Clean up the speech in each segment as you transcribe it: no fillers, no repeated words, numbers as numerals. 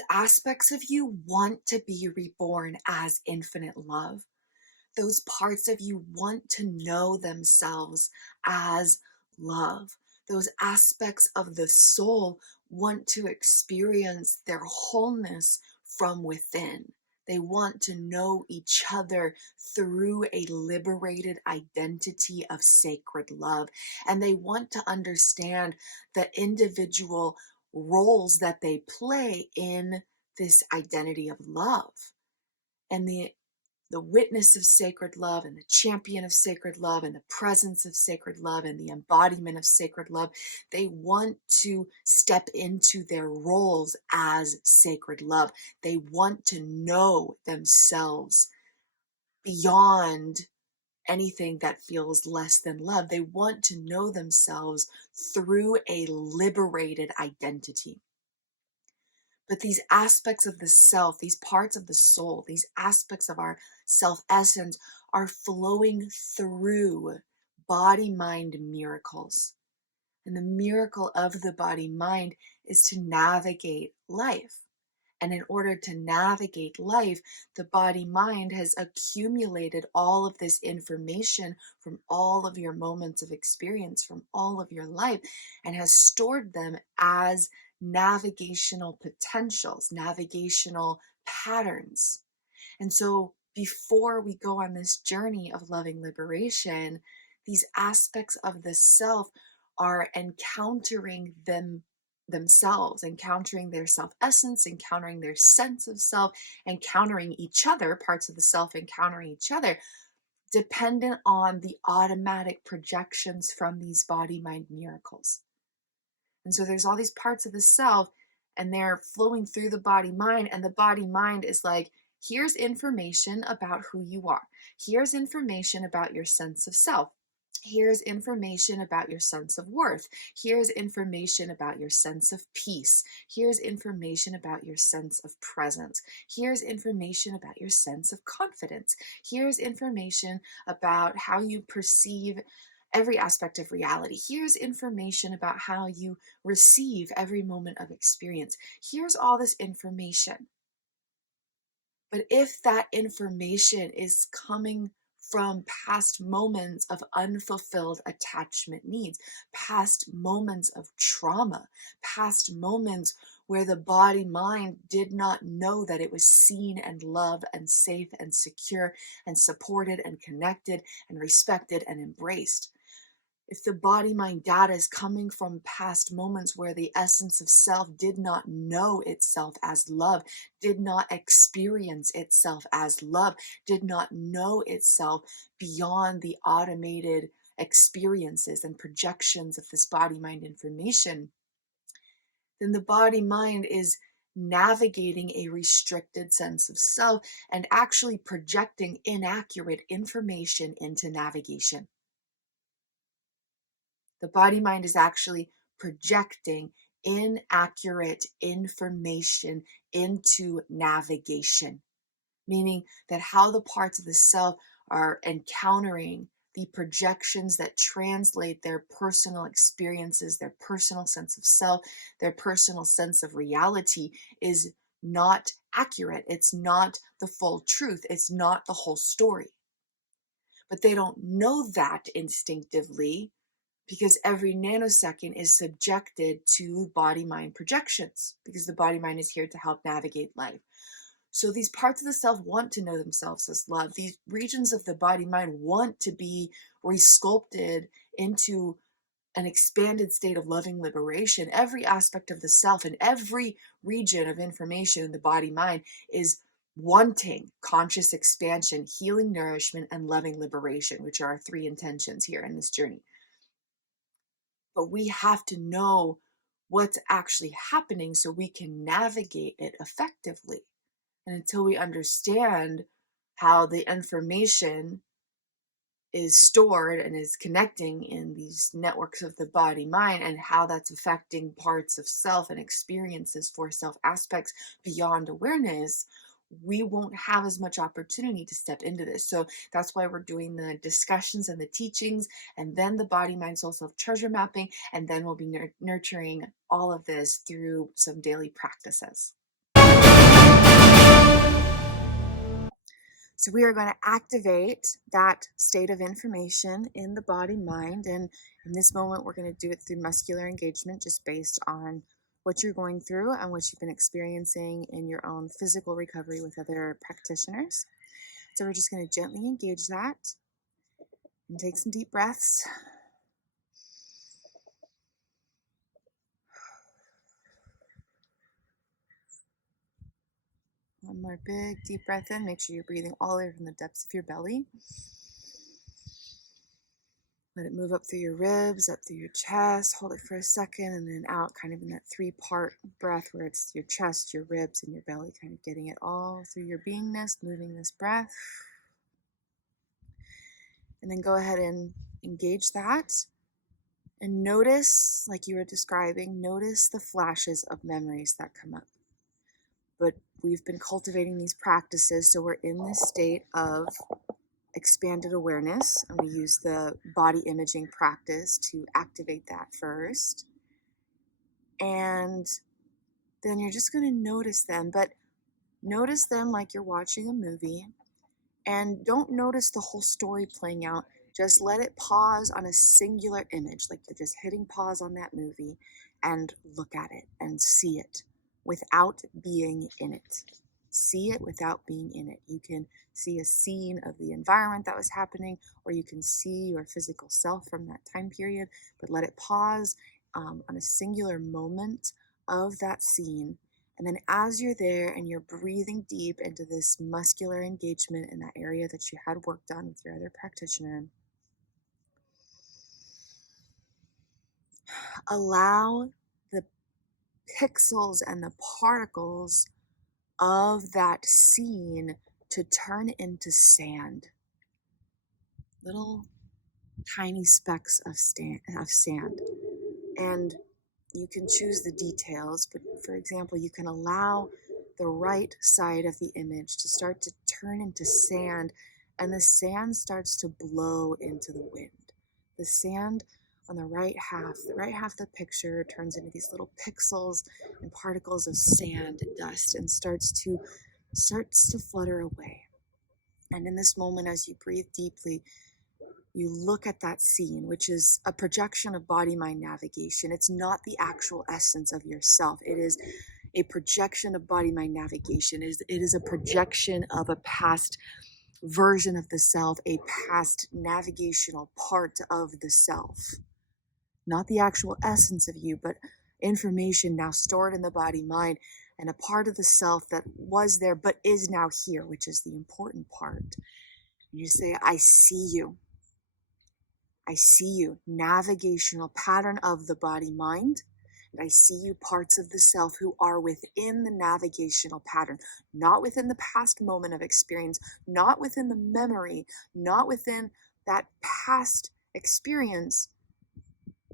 those aspects of you want to be reborn as infinite love. Those parts of you want to know themselves as love. Those aspects of the soul want to experience their wholeness from within. They want to know each other through a liberated identity of sacred love. And they want to understand the individual roles that they play in this identity of love. And the witness of sacred love and the champion of sacred love and the presence of sacred love and the embodiment of sacred love, they want to step into their roles as sacred love. They want to know themselves beyond anything that feels less than love. They want to know themselves through a liberated identity. But these aspects of the self, these parts of the soul, these aspects of our self essence are flowing through body-mind miracles. And the miracle of the body-mind is to navigate life. And in order to navigate life, the body-mind has accumulated all of this information from all of your moments of experience, from all of your life, and has stored them as navigational potentials, navigational patterns. And so before we go on this journey of loving liberation, these aspects of the self are encountering themselves, encountering their self essence, encountering their sense of self, encountering each other, parts of the self encountering each other, dependent on the automatic projections from these body-mind miracles. And so there's all these parts of the self, and they're flowing through the body-mind, and the body-mind is like, here's information about who you are. Here's information about your sense of self. Here's information about your sense of worth. Here's information about your sense of peace. Here's information about your sense of presence. Here's information about your sense of confidence. Here's information about how you perceive every aspect of reality. Here's information about how you receive every moment of experience. Here's all this information. But if that information is coming from past moments of unfulfilled attachment needs, past moments of trauma, past moments where the body-mind did not know that it was seen and loved and safe and secure and supported and connected and respected and embraced. If the body-mind data is coming from past moments where the essence of self did not know itself as love, did not experience itself as love, did not know itself beyond the automated experiences and projections of this body-mind information, then the body-mind is navigating a restricted sense of self and actually projecting inaccurate information into navigation. The body-mind is actually projecting inaccurate information into navigation, meaning that how the parts of the self are encountering the projections that translate their personal experiences, their personal sense of self, their personal sense of reality is not accurate. It's not the full truth. It's not the whole story. But they don't know that instinctively, because every nanosecond is subjected to body-mind projections, because the body-mind is here to help navigate life. So these parts of the self want to know themselves as love. These regions of the body-mind want to be resculpted into an expanded state of loving liberation. Every aspect of the self and every region of information in the body-mind is wanting conscious expansion, healing, nourishment, and loving liberation, which are our three intentions here in this journey. But we have to know what's actually happening so we can navigate it effectively. And until we understand how the information is stored and is connecting in these networks of the body mind and how that's affecting parts of self and experiences for self aspects beyond awareness, we won't have as much opportunity to step into this. So that's why we're doing the discussions and the teachings, and then the body, mind, soul, self treasure mapping, and then we'll be nurturing all of this through some daily practices. So we are going to activate that state of information in the body mind. And in this moment, we're going to do it through muscular engagement, just based on what you're going through and what you've been experiencing in your own physical recovery with other practitioners. So we're just going to gently engage that and take some deep breaths. One more big deep breath in. Make sure you're breathing all the way from the depths of your belly. Let it move up through your ribs, up through your chest. Hold it for a second, and then out, kind of in that 3-part breath where it's your chest, your ribs, and your belly, kind of getting it all through your beingness, moving this breath. And then go ahead and engage that. And notice, like you were describing, notice the flashes of memories that come up. But we've been cultivating these practices, so we're in this state of expanded awareness, and we use the body imaging practice to activate that first. And then you're just going to notice them, but notice them like you're watching a movie, and don't notice the whole story playing out. Just let it pause on a singular image, like you're just hitting pause on that movie, and look at it and see it without being in it. See it without being in it. You can see a scene of the environment that was happening, or you can see your physical self from that time period, but let it pause on a singular moment of that scene. And then as you're there and you're breathing deep into this muscular engagement in that area that you had worked on with your other practitioner, allow the pixels and the particles of that scene to turn into sand. Little tiny specks of sand. And you can choose the details, but for example, you can allow the right side of the image to start to turn into sand, and the sand starts to blow into the wind. The sand on the right half of the picture turns into these little pixels and particles of sand and dust, and starts to flutter away. And in this moment, as you breathe deeply, you look at that scene, which is a projection of body-mind navigation. It's not the actual essence of yourself. It is a projection of body-mind navigation. It is a projection of a past version of the self, a past navigational part of the self. Not the actual essence of you, but information now stored in the body-mind, and a part of the self that was there but is now here, which is the important part. You say, I see you. I see you, navigational pattern of the body-mind. And I see you, parts of the self who are within the navigational pattern, not within the past moment of experience, not within the memory, not within that past experience,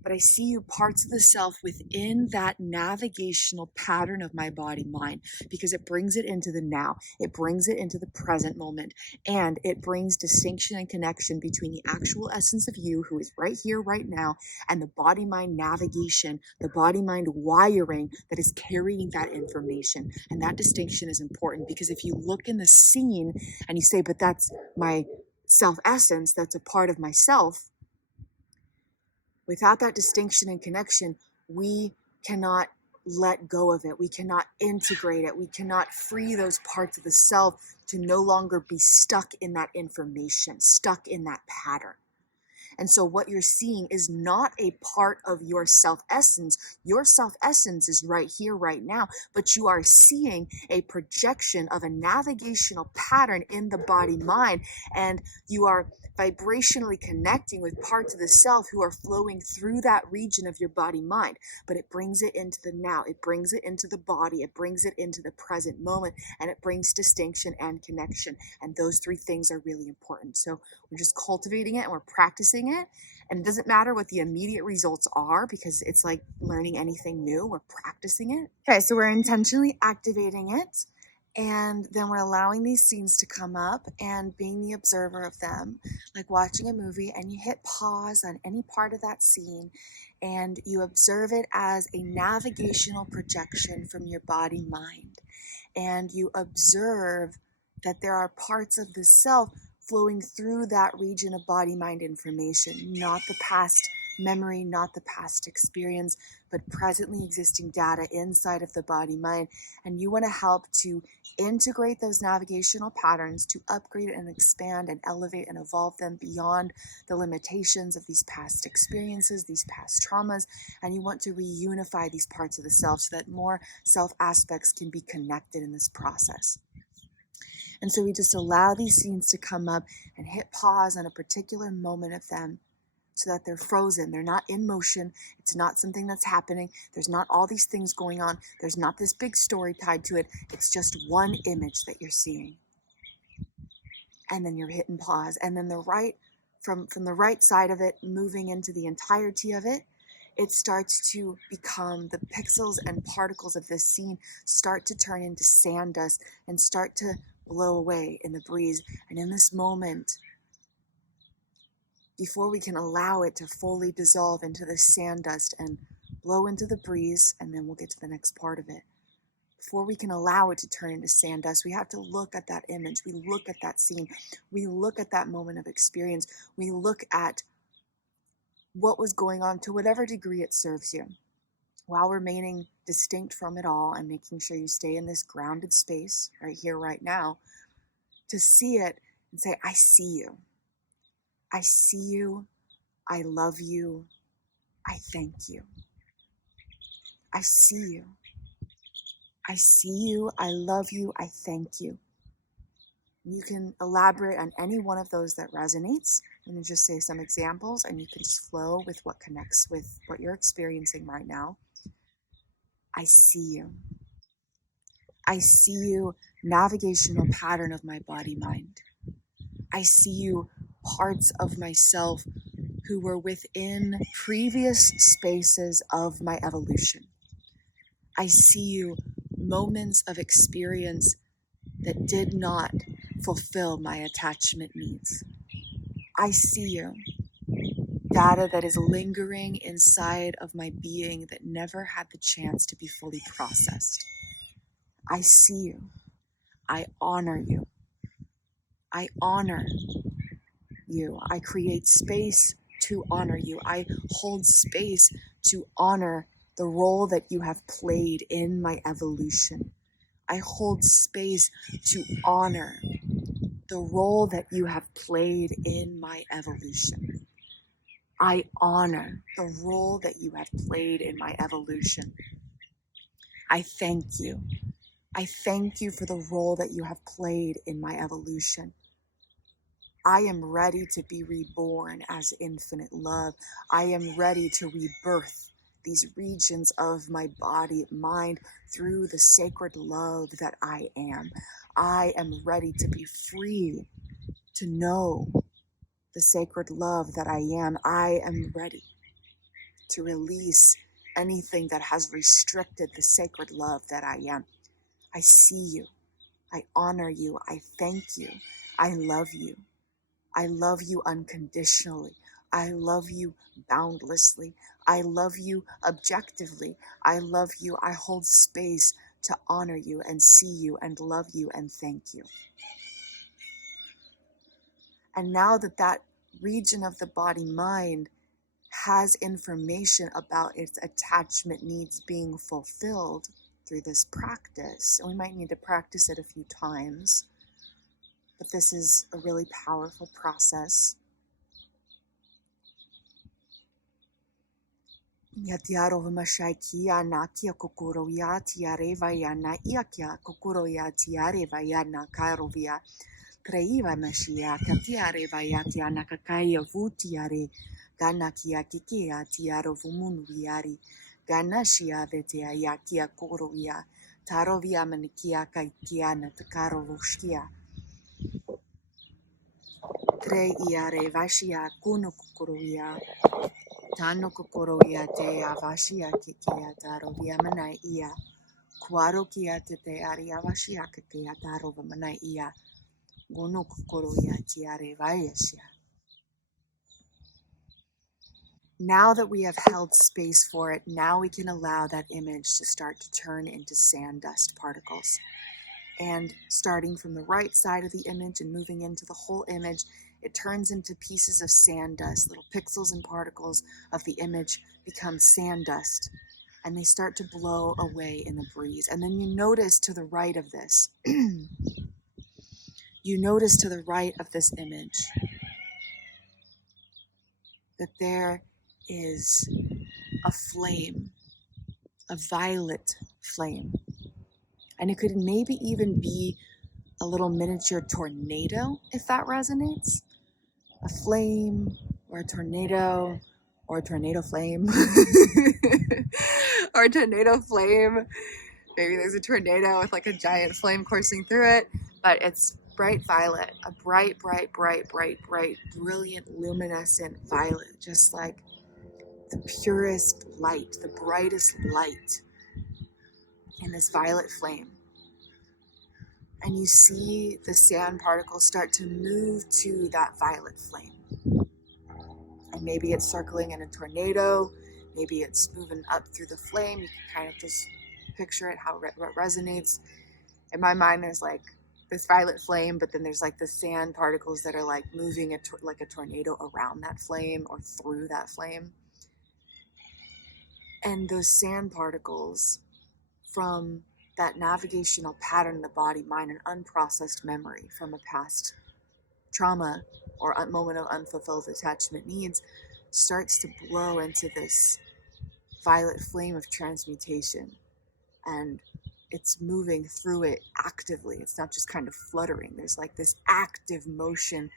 but I see you, parts of the self within that navigational pattern of my body mind, because it brings it into the now. It brings it into the present moment, and it brings distinction and connection between the actual essence of you, who is right here, right now, and the body mind navigation, the body mind wiring that is carrying that information. And that distinction is important, because if you look in the scene and you say, but that's my self essence, that's a part of myself, without that distinction and connection, we cannot let go of it. We cannot integrate it. We cannot free those parts of the self to no longer be stuck in that information, stuck in that pattern. And so what you're seeing is not a part of your self-essence. Your self-essence is right here, right now, but you are seeing a projection of a navigational pattern in the body-mind, and you are vibrationally connecting with parts of the self who are flowing through that region of your body-mind. But it brings it into the now. It brings it into the body. It brings it into the present moment, and it brings distinction and connection. And those 3 things are really important. So we're just cultivating it, and we're practicing it. And it doesn't matter what the immediate results are, because it's like learning anything new. We're practicing it. Okay, so we're intentionally activating it. And then we're allowing these scenes to come up and being the observer of them, like watching a movie, and you hit pause on any part of that scene and you observe it as a navigational projection from your body mind. And you observe that there are parts of the self flowing through that region of body-mind information, not the past memory, not the past experience, but presently existing data inside of the body-mind. And you want to help to integrate those navigational patterns to upgrade and expand and elevate and evolve them beyond the limitations of these past experiences, these past traumas. And you want to reunify these parts of the self so that more self aspects can be connected in this process. And so we just allow these scenes to come up and hit pause on a particular moment of them so that they're frozen. They're not in motion. It's not something that's happening. There's not all these things going on. There's not this big story tied to it. It's just one image that you're seeing. And then you're hitting pause. And then from the right side of it, moving into the entirety of it, it starts to become, the pixels and particles of this scene start to turn into sand dust and start to blow away in the breeze. And in this moment, before we can allow it to fully dissolve into the sand dust and blow into the breeze, and then we'll get to the next part of it. Before we can allow it to turn into sand dust, we have to look at that image. We look at that scene. We look at that moment of experience. We look at what was going on to whatever degree it serves you, while remaining distinct from it all and making sure you stay in this grounded space right here, right now, to see it and say, I see you. I see you. I love you. I thank you. I see you. I see you. I love you. I thank you. You can elaborate on any one of those that resonates. I'm going to just say some examples and you can just flow with what connects with what you're experiencing right now. I see you. I see you, navigational pattern of my body mind. I see you, parts of myself who were within previous spaces of my evolution. I see you, moments of experience that did not fulfill my attachment needs. I see you, data that is lingering inside of my being that never had the chance to be fully processed. I see you. I honor you. I honor you. I create space to honor you. I hold space to honor the role that you have played in my evolution. I hold space to honor the role that you have played in my evolution. I honor the role that you have played in my evolution. I thank you. I thank you for the role that you have played in my evolution. I am ready to be reborn as infinite love. I am ready to rebirth these regions of my body, mind, through the sacred love that I am. I am ready to be free to know the sacred love that I am. I am ready to release anything that has restricted the sacred love that I am. I see you. I honor you. I thank you. I love you. I love you unconditionally. I love you boundlessly. I love you objectively. I love you. I hold space to honor you and see you and love you and thank you. And now that that region of the body-mind has information about its attachment needs being fulfilled through this practice, and we might need to practice it a few times, but this is a really powerful process. Yatiaro mashaikia na kia kokoro ya tiareva ya na iakia kokoro ya tiareva ya na kairovia kreiva mashia katiareva ya tiana kakaya vutiare gana kia kikia tiaro vumunuiari gana shia vetea ya kia koro ya tarovia manikia kaikiana takaro voshkia tre iare vashia kuno kokoro ya Tano kokoro ia te avashia kikea taro via mana ia. Kuaro kia te ari avashia kikea taro mana ia. Gono kokoro ia tiare vayasia. Now that we have held space for it, now we can allow that image to start to turn into sand dust particles. And starting from the right side of the image and moving into the whole image, it turns into pieces of sand dust. Little pixels and particles of the image become sand dust, and they start to blow away in the breeze. And then you notice to the right of this, you notice to the right of this image that there is a flame, a violet flame. And it could maybe even be a little miniature tornado, if that resonates. A flame, or a tornado, or a tornado flame, or a tornado flame. Maybe there's a tornado with like a giant flame coursing through it, but it's bright violet, a bright, bright, bright, bright, bright, brilliant, luminescent violet, just like the purest light, the brightest light in this violet flame. And you see the sand particles start to move to that violet flame. And maybe it's circling in a tornado, maybe it's moving up through the flame. You can kind of just picture it, how what resonates. In my mind, there's like this violet flame, but then there's like the sand particles that are like moving like a tornado around that flame or through that flame. And those sand particles from that navigational pattern in the body, mind, an unprocessed memory from a past trauma or a moment of unfulfilled attachment needs, starts to blow into this violet flame of transmutation. And it's moving through it actively. It's not just kind of fluttering. There's like this active motion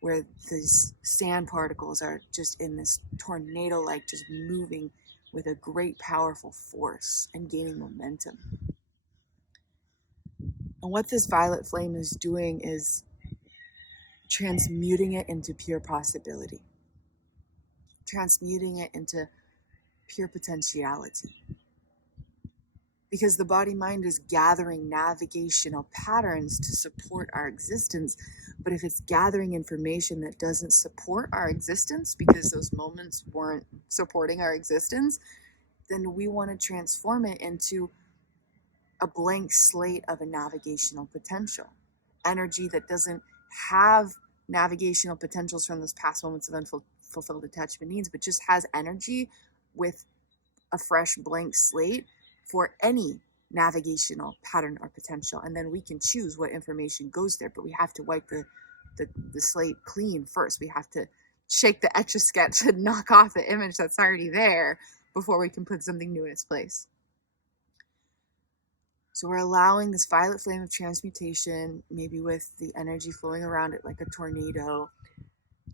where these sand particles are just in this tornado-like, just moving with a great powerful force and gaining momentum. And what this violet flame is doing is transmuting it into pure possibility, transmuting it into pure potentiality. Because the body-mind is gathering navigational patterns to support our existence. But if it's gathering information that doesn't support our existence because those moments weren't supporting our existence, then we want to transform it into a blank slate of a navigational potential. Energy that doesn't have navigational potentials from those past moments of unfulfilled attachment needs, but just has energy with a fresh blank slate for any navigational pattern or potential. And then we can choose what information goes there, but we have to wipe the slate clean first. We have to shake the Etch-a-Sketch and knock off the image that's already there before we can put something new in its place. So we're allowing this violet flame of transmutation, maybe with the energy flowing around it like a tornado,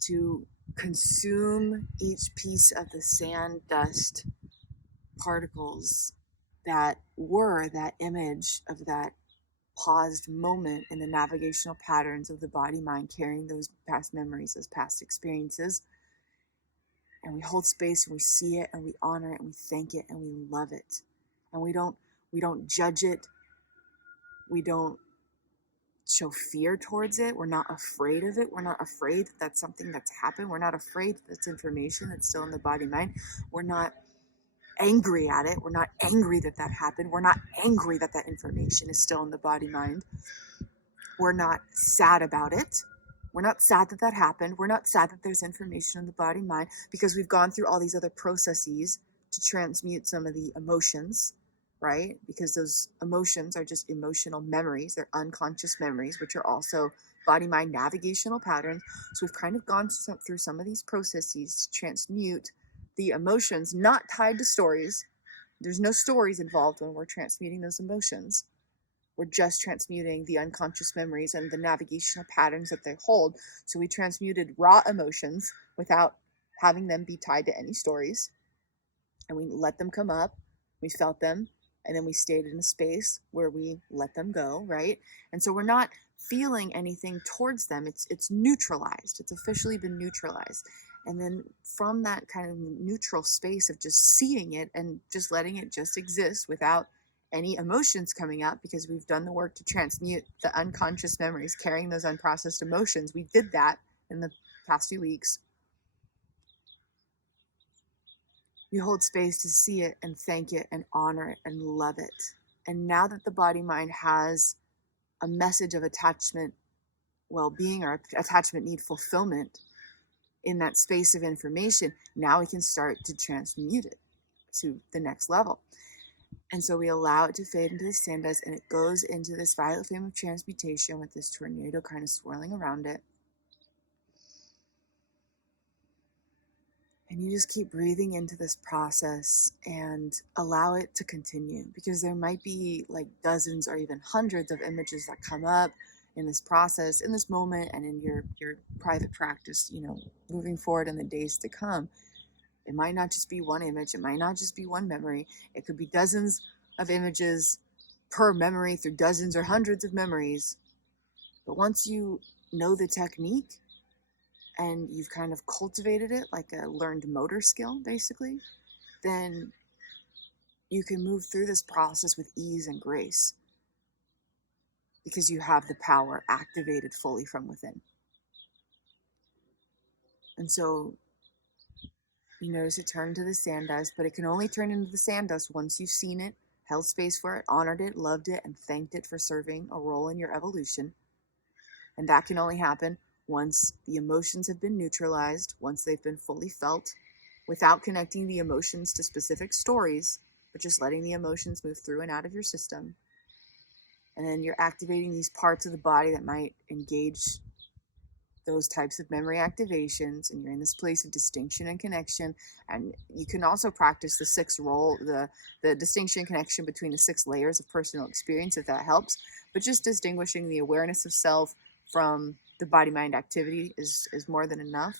to consume each piece of the sand dust particles that were that image of that paused moment in the navigational patterns of the body mind, carrying those past memories, those past experiences. And we hold space and we see it and we honor it and we thank it and we love it. And we don't judge it. We don't show fear towards it. We're not afraid of it. We're not afraid that that's something that's happened. We're not afraid that that's information that's still in the body mind. We're not angry at it. We're not angry that that happened. We're not angry that that information is still in the body mind. We're not sad about it. We're not sad that that happened. We're not sad that there's information in the body mind, because we've gone through all these other processes to transmute some of the emotions, right? Because those emotions are just emotional memories. They're unconscious memories, which are also body mind navigational patterns. So we've kind of gone through some of these processes to transmute the emotions, not tied to stories. There's no stories involved when we're transmuting those emotions. We're just transmuting the unconscious memories and the navigational patterns that they hold. So we transmuted raw emotions without having them be tied to any stories. And we let them come up. We felt them. And then we stayed in a space where we let them go, right? And so we're not feeling anything towards them. It's neutralized. It's officially been neutralized. And then from that kind of neutral space of just seeing it and just letting it just exist without any emotions coming up, because we've done the work to transmute the unconscious memories, carrying those unprocessed emotions. We did that in the past few weeks. We hold space to see it and thank it and honor it and love it. And now that the body mind has a message of attachment well-being or attachment need fulfillment in that space of information, now we can start to transmute it to the next level. And so we allow it to fade into the sand dust, and it goes into this violet flame of transmutation with this tornado kind of swirling around it. And you just keep breathing into this process and allow it to continue, because there might be like dozens or even hundreds of images that come up in this process, in this moment, and in your private practice, moving forward in the days to come. It might not just be one image. It might not just be one memory. It could be dozens of images per memory through dozens or hundreds of memories. But once you know the technique and you've kind of cultivated it like a learned motor skill, basically, then you can move through this process with ease and grace, because you have the power activated fully from within. And so you notice it turned to the sand dust, but it can only turn into the sand dust once you've seen it, held space for it, honored it, loved it, and thanked it for serving a role in your evolution. And that can only happen once the emotions have been neutralized, once they've been fully felt, without connecting the emotions to specific stories, but just letting the emotions move through and out of your system. And then you're activating these parts of the body that might engage those types of memory activations, and you're in this place of distinction and connection. And you can also practice the the distinction and connection between the 6 layers of personal experience, if that helps. But just distinguishing the awareness of self from the body-mind activity is more than enough.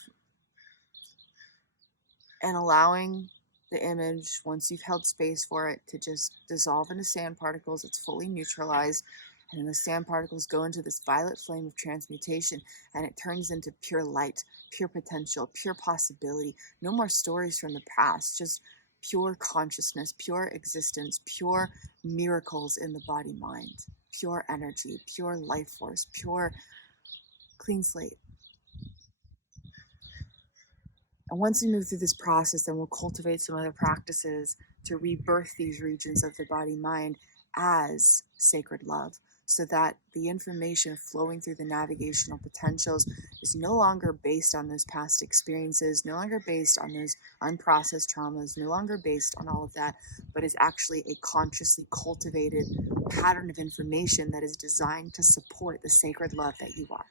And allowing the image, once you've held space for it, to just dissolve into sand particles. It's fully neutralized. And then the sand particles go into this violet flame of transmutation, and it turns into pure light, pure potential, pure possibility. No more stories from the past, just pure consciousness, pure existence, pure miracles in the body-mind, pure energy, pure life force, pure clean slate. And once we move through this process, then we'll cultivate some other practices to rebirth these regions of the body-mind as sacred love, so that the information flowing through the navigational potentials is no longer based on those past experiences, no longer based on those unprocessed traumas, no longer based on all of that, but is actually a consciously cultivated pattern of information that is designed to support the sacred love that you are.